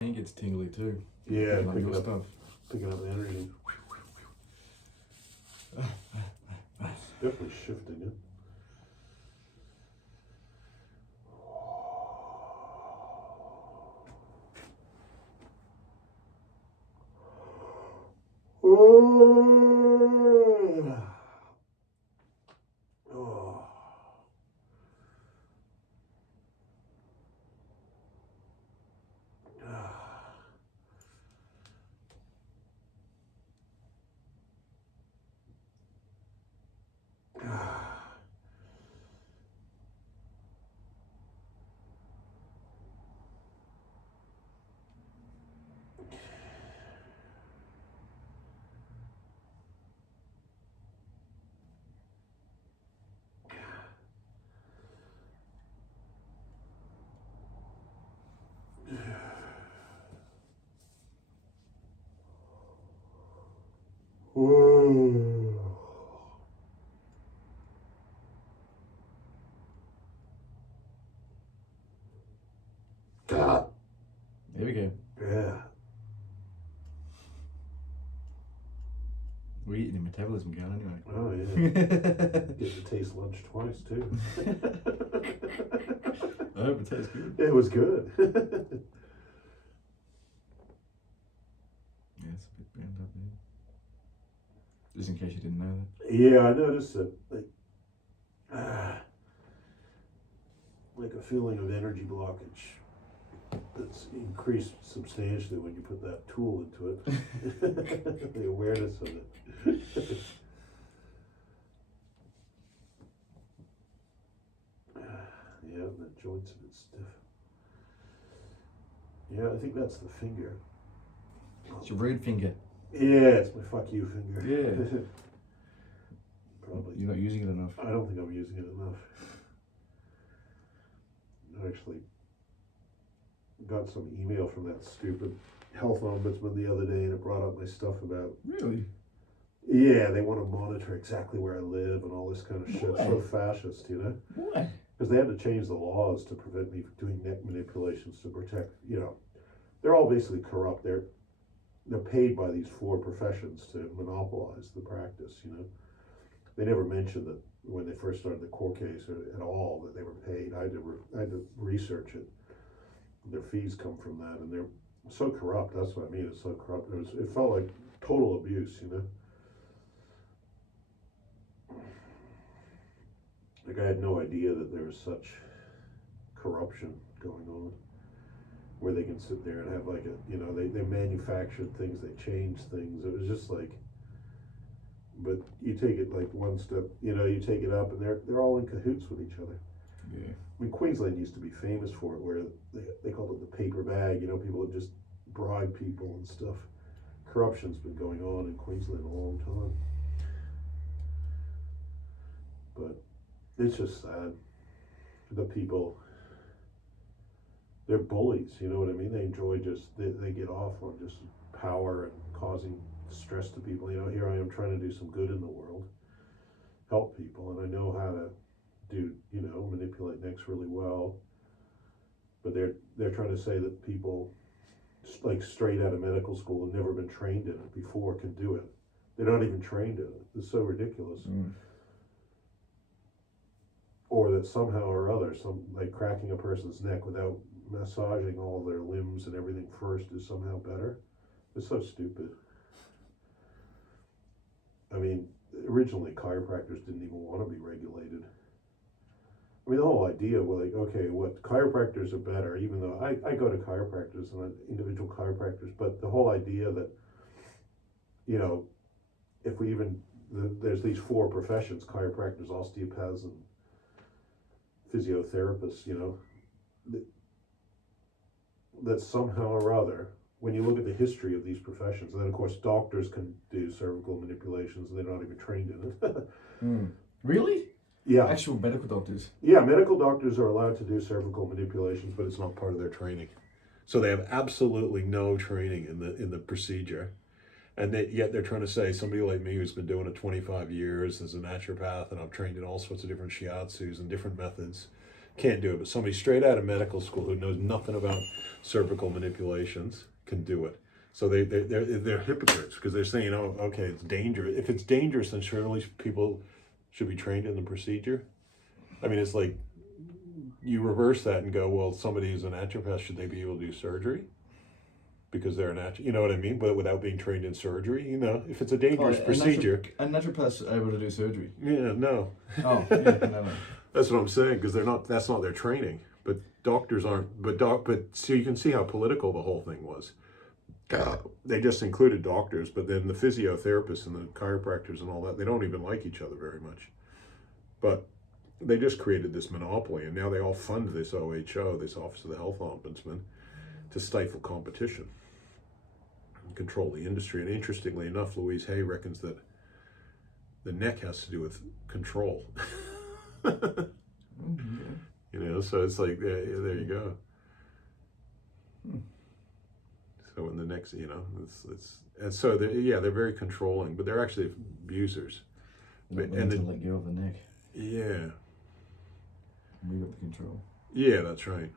And gets tingly too. Yeah, like your stuff. Picking up the energy. It's definitely shifting it. There we go. Yeah. We're eating your metabolism going anyway. Oh yeah. Get to taste lunch twice too. I hope it tastes good. It was good. Yeah, it's a bit bent up there. Just in case you didn't know that. Yeah, I noticed it. Like a feeling of energy blockage that's increased substantially when you put that tool into it. The awareness of it. Yeah, the joints a bit stiff. Yeah, I think that's the finger. It's your rude finger. Yeah, it's my fuck you finger. Yeah. Probably. You're not using it enough. I don't think I'm using it enough. I actually got some email from that stupid health ombudsman the other day, and it brought up my stuff about. Really? Yeah, they want to monitor exactly where I live and all this kind of shit. Why? So fascist, you know? Why? Because they had to change the laws to prevent me from doing neck manipulations to protect, you know. They're all basically corrupt. They're paid by these four professions to monopolize the practice, you know. They never mentioned that when they first started the court case at all that they were paid. I had to research it. Their fees come from that, and they're so corrupt. That's what I mean. It's so corrupt. It felt like total abuse, you know. Like I had no idea that there was such corruption going on, where they can sit there and have like they manufactured things, they changed things. It was just like, but you take it like one step, you take it up, and they're all in cahoots with each other. Yeah. I mean, Queensland used to be famous for it, where they called it the paper bag. People would just bribe people and stuff. Corruption's been going on in Queensland a long time, but it's just sad. The people, they're bullies, you know what I mean? They enjoy they get off on just power and causing stress to people. Here I am trying to do some good in the world, help people, and I know how to do, manipulate necks really well. But they're trying to say that people like straight out of medical school and never been trained in it before can do it. They're not even trained in it. It's so ridiculous. Or that somehow or other, like cracking a person's neck without massaging all their limbs and everything first is somehow better. It's so stupid. I mean, originally chiropractors didn't even want to be regulated. I mean, the whole idea was like, okay, what chiropractors are better, even though I go to chiropractors and individual chiropractors, but the whole idea that, if we even, there's these four professions, chiropractors, osteopaths, and physiotherapists, that somehow or other, when you look at the history of these professions, and then of course doctors can do cervical manipulations and they're not even trained in it. Really? Yeah. Actual medical doctors? Yeah, medical doctors are allowed to do cervical manipulations, but it's not part of their training. So they have absolutely no training in the procedure. And yet they're trying to say, somebody like me who's been doing it 25 years as a naturopath, and I've trained in all sorts of different shiatsus and different methods, can't do it, but somebody straight out of medical school who knows nothing about cervical manipulations can do it. So they're hypocrites because they're saying, oh, okay, it's dangerous. If it's dangerous, then surely people should be trained in the procedure. I mean, it's like you reverse that and go, well, somebody who's a naturopath, should they be able to do surgery? Because they're a naturopath, you know what I mean? But without being trained in surgery, if it's a dangerous procedure. A naturopath's able to do surgery. Yeah, no. Oh, yeah, no. That's what I'm saying, because that's not their training. But doctors aren't, but so you can see how political the whole thing was. They just included doctors, but then the physiotherapists and the chiropractors and all that, they don't even like each other very much. But they just created this monopoly, and now they all fund this OHO, this Office of the Health Ombudsman, to stifle competition and control the industry. And interestingly enough, Louise Hay reckons that the neck has to do with control. So it's like, there you go. So in the next, and so they're very controlling, but they're actually abusers. And to let go of the neck. Yeah. We got the control. Yeah, that's right.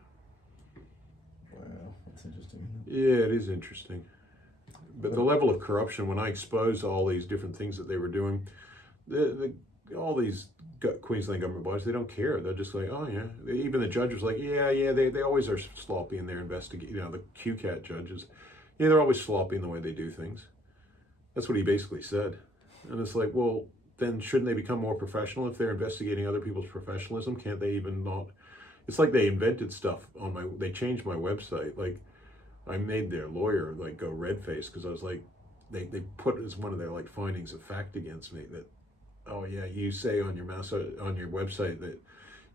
Wow, that's interesting. Yeah, it is interesting. But the level of corruption, when I exposed all these different things that they were doing, all these Queensland government bodies, they don't care. They're just like, oh yeah. Even the judge was like, yeah, they always are sloppy in their investigation. The QCAT judges, they're always sloppy in the way they do things. That's what he basically said. And it's like, well, then shouldn't they become more professional if they're investigating other people's professionalism? Can't they even not? It's like they invented stuff they changed my website. Like, I made their lawyer go red-faced because I was like, they put as one of their findings of fact against me that, oh yeah, you say on your website that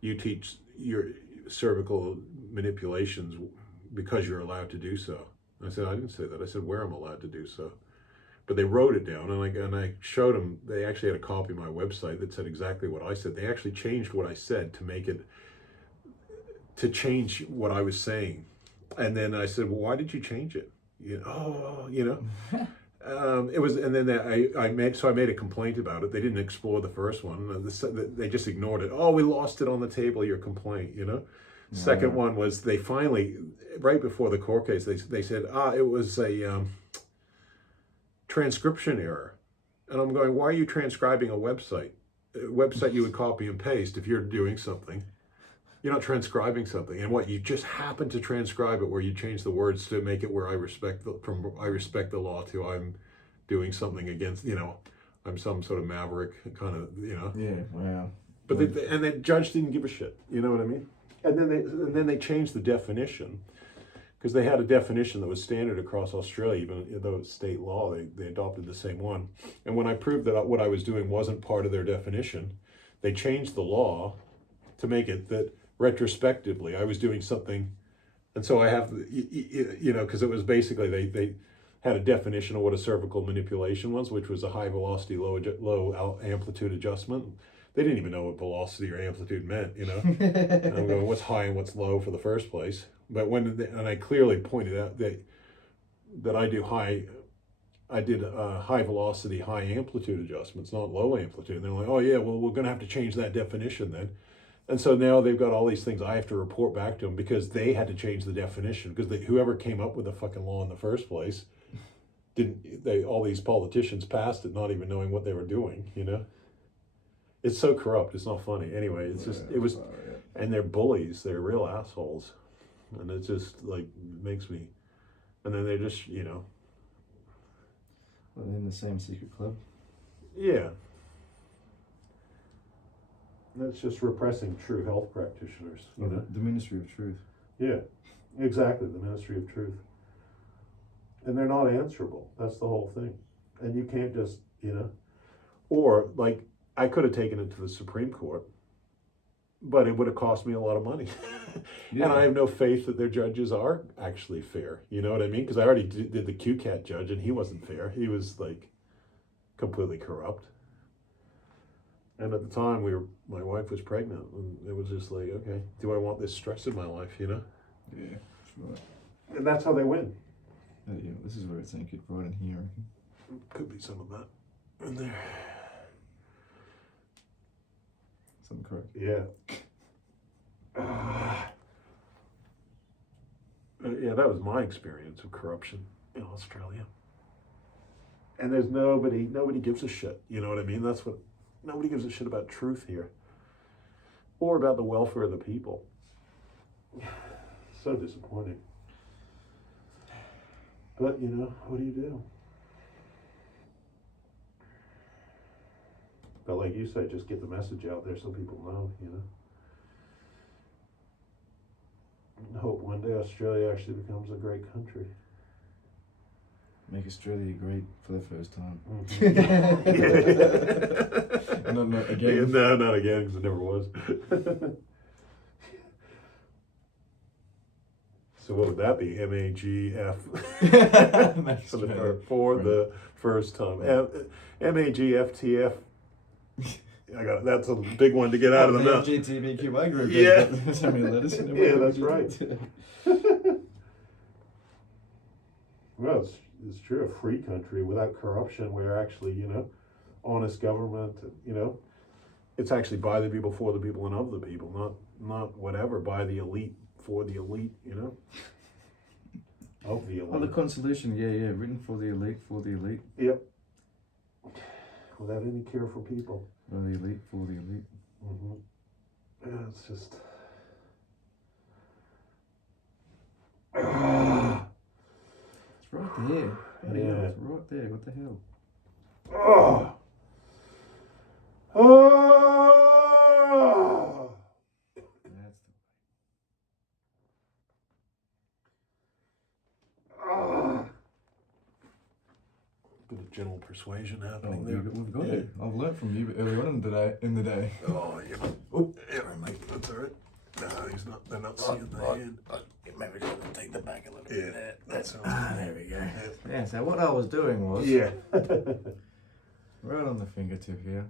you teach your cervical manipulations because you're allowed to do so. I said, I didn't say that. I said where I'm allowed to do so. But they wrote it down, and I showed them. They actually had a copy of my website that said exactly what I said. They actually changed what I said to change what I was saying. And then I said, well, why did you change it? It was, and then I made a complaint about it. They didn't explore the first one. They just ignored it. Oh, we lost it on the table, your complaint, Second one was they finally, right before the court case, they said, it was a transcription error. And I'm going, why are you transcribing a website? A website you would copy and paste if you're doing something. You're not transcribing something. And what, you just happen to transcribe it where you change the words to make it where I respect the law to I'm doing something against, I'm some sort of maverick kind of, Yeah, wow. But and the judge didn't give a shit, you know what I mean? And then they changed the definition, because they had a definition that was standard across Australia, even though it's state law, they adopted the same one. And when I proved that what I was doing wasn't part of their definition, they changed the law to make it that retrospectively I was doing something. And so I have, because it was basically, they had a definition of what a cervical manipulation was, which was a high velocity, low amplitude adjustment. They didn't even know what velocity or amplitude meant, And I'm going, what's high and what's low for the first place? But and I clearly pointed out that I did high velocity, high amplitude adjustments, not low amplitude. And they're like, oh yeah, well, we're going to have to change that definition then. And so now they've got all these things I have to report back to them because they had to change the definition, because whoever came up with the fucking law in the first place all these politicians passed it not even knowing what they were doing, It's so corrupt. It's not funny. Anyway, and they're bullies. They're real assholes. And it just makes me, and then they're just, Well, they're in the same secret club. Yeah. That's just repressing true health practitioners. The Ministry of Truth. Yeah, exactly. The Ministry of Truth. And they're not answerable. That's the whole thing. And you can't just, or I could have taken it to the Supreme Court, but it would have cost me a lot of money. Yeah. And I have no faith that their judges are actually fair. You know what I mean? Because I already did the QCAT judge, and he wasn't fair. He was completely corrupt. And at the time, my wife was pregnant, and it was just like, okay, do I want this stress in my life? Yeah, sure. And that's how they win. Yeah, this is where it's anchored right in here. Could be some of that in there. Something correct. Yeah. that was my experience of corruption in Australia. And there's nobody gives a shit. You know what I mean? Nobody gives a shit about truth here. Or about the welfare of the people. So disappointing. But, what do you do? But like you said, just get the message out there so people know, I hope one day Australia actually becomes a great country. Make Australia great for the first time. Mm-hmm. Not again. No, not again, because it never was. So what would that be? MAGF for the first time. MAGFTF. That's a big one to get out of the mouth. LGBTQI group. Yeah. There's so many letters in Yeah, that's right. Well, it's true. A free country without corruption, where actually, honest government, it's actually by the people, for the people, and of the people, not whatever, by the elite, for the elite, of the elite. Oh, the Constitution, yeah, written for the elite, Yep. Without any care for people. By the elite, for the elite. Mm-hmm. Yeah, it's just. It's right there. Yeah. It's right there. What the hell? Oh. Oh. That's Bit of gentle persuasion the happening there. We've got it. I've learnt from you early on in the day. Oh, yeah. Oh, yeah, mate, that's all right. No, they're not seeing the hand. Maybe just take the back a little Yeah, that's all there we go. Yeah, so what I was doing was Yeah. right on the fingertip here.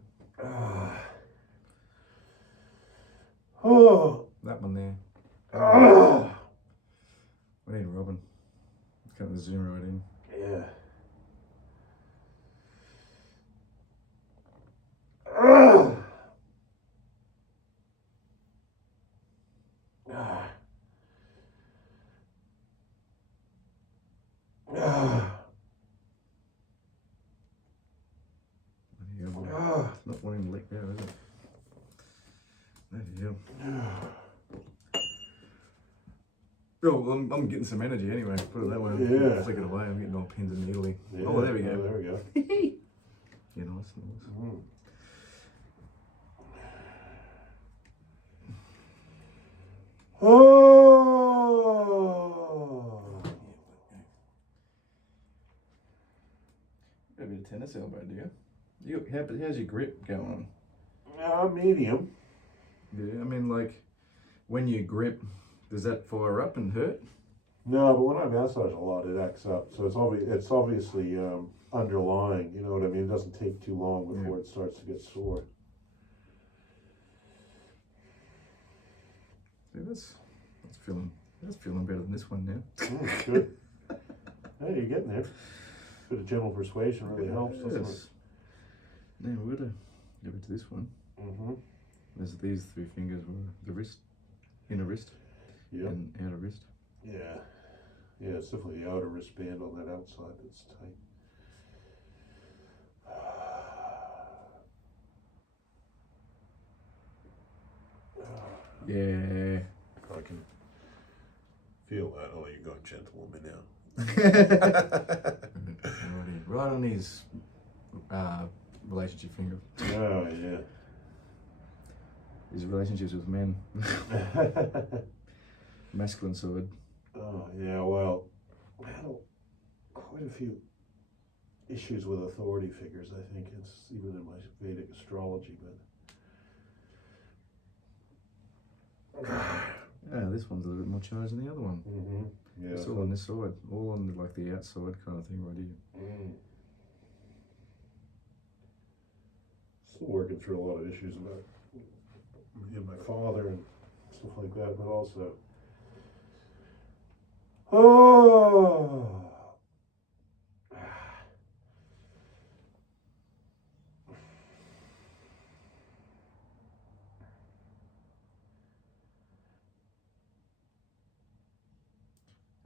Oh. That one there. Oh. We need Robin. Kind of zoom right in. Yeah. It's not wanting to let go, is it? There you go. Oh, I'm getting some energy anyway. Put it that way. Yeah. Flick it away. I'm getting all pins and needly. Yeah. Oh, there we go. Oh, there we go. Yeah, nice. Mm. Oh. Got a bit of tennis elbow, do you? How's your grip going? Medium. Yeah, I mean, like, when you grip, does that fire up and hurt? No, but when I massage a lot, it acts up. So it's obviously underlying. You know what I mean? It doesn't take too long before it starts to get sore. See, that's feeling better than this one now. Good. Hey, you're getting there. Bit of gentle persuasion really helps, doesn't it? Now we're gonna go to this one. Mm-hmm. There's these three fingers were the wrist, inner wrist, and outer wrist. Yeah. Yeah, it's definitely the outer wristband on that outside that's tight. Yeah. I can feel that. Oh, you're going gentle on me now. Right on his relationship finger. Oh, yeah. His relationships with men. Masculine side. Oh, yeah, well, I had quite a few issues with authority figures, I think. It's even in my Vedic astrology, but... Yeah, this one's a little bit more charged than the other one. Mm-hmm. Yeah, it's all on this side, all on like the outside kind of thing right here. Still working through a lot of issues about my father and stuff like that, but also... Oh!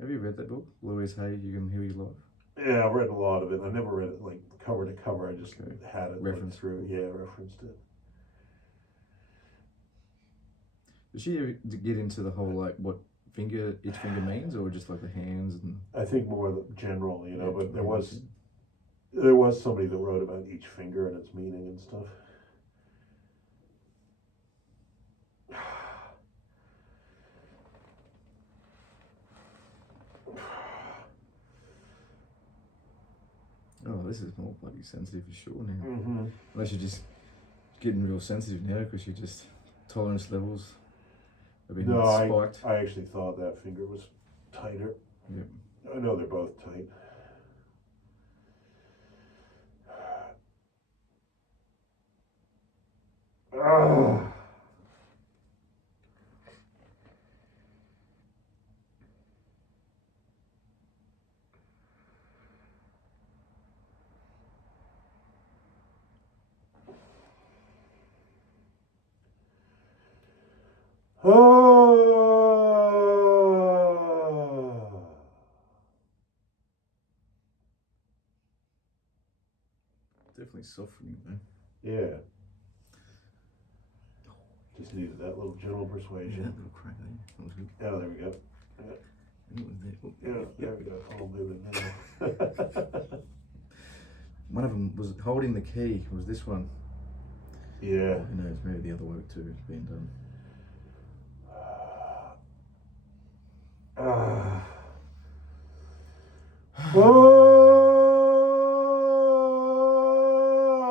Have you read that book, Louise Hay, You Can Heal Your Life? Yeah, I've read a lot of it. I never read it like cover to cover. I just Okay. had it Reference. through. Yeah, referenced it. Did she ever get into the whole like what each finger means, or just like the hands and? I think more the general, you know. Yeah, But there hands, was somebody that wrote about each finger and its meaning and stuff. Oh, this is more bloody sensitive for sure now. Mm-hmm. Unless you're just getting real sensitive now because you're just tolerance levels have been spiked. I actually thought that finger was tighter. Yep. I know they're both tight. Ah. Oh. Definitely softening though. Yeah. Just needed that little gentle Yeah, persuasion. that little crack there. That was good. Oh, there we go. Yeah, there we go. I'll move it now. One of them was holding the key. Was this one? Yeah. Who knows? Maybe the other work too is being done.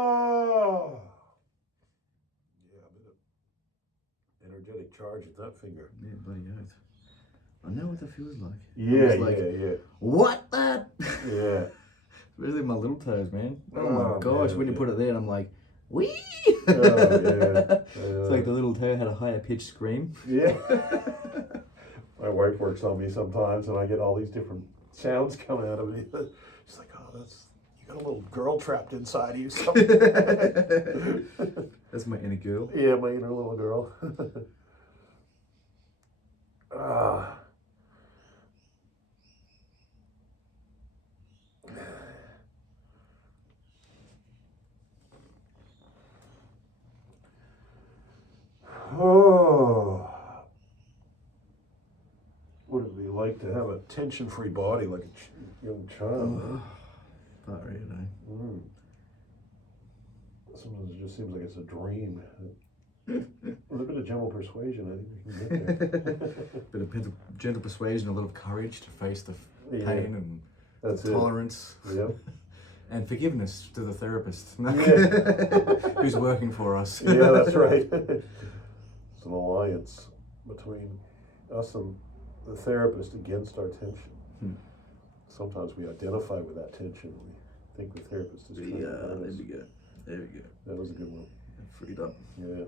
Oh. Yeah, a bit of energetic charge at that finger. Yeah, bloody oath. I know what that feels like. Yeah, like, yeah. What that? Yeah. Especially my little toes, man. Oh, Oh, my gosh, man, when you yeah. put it there, and I'm like, wee! Oh, yeah. It's like the little toe had a higher pitched scream. Yeah. My wife works on me sometimes, and I get all these different sounds coming out of me. She's like, "Oh, you got a little girl trapped inside of you." That's my inner girl. Yeah, my inner little girl. Ah. Oh. What would it be like to have a tension-free body like a young child? Not really. Mm. Sometimes it just seems like it's a dream. With a bit of gentle persuasion, I think we can get there. Bit of gentle persuasion, a little courage to face the pain and That's tolerance. Yep. And forgiveness to the therapist Yeah. who's working for us. Yeah, that's right. It's an alliance between us and the therapist against our tension. Sometimes we identify with that tension. We think the therapist is trying to there we go. There we go. That was a good one. Freed up. Yeah.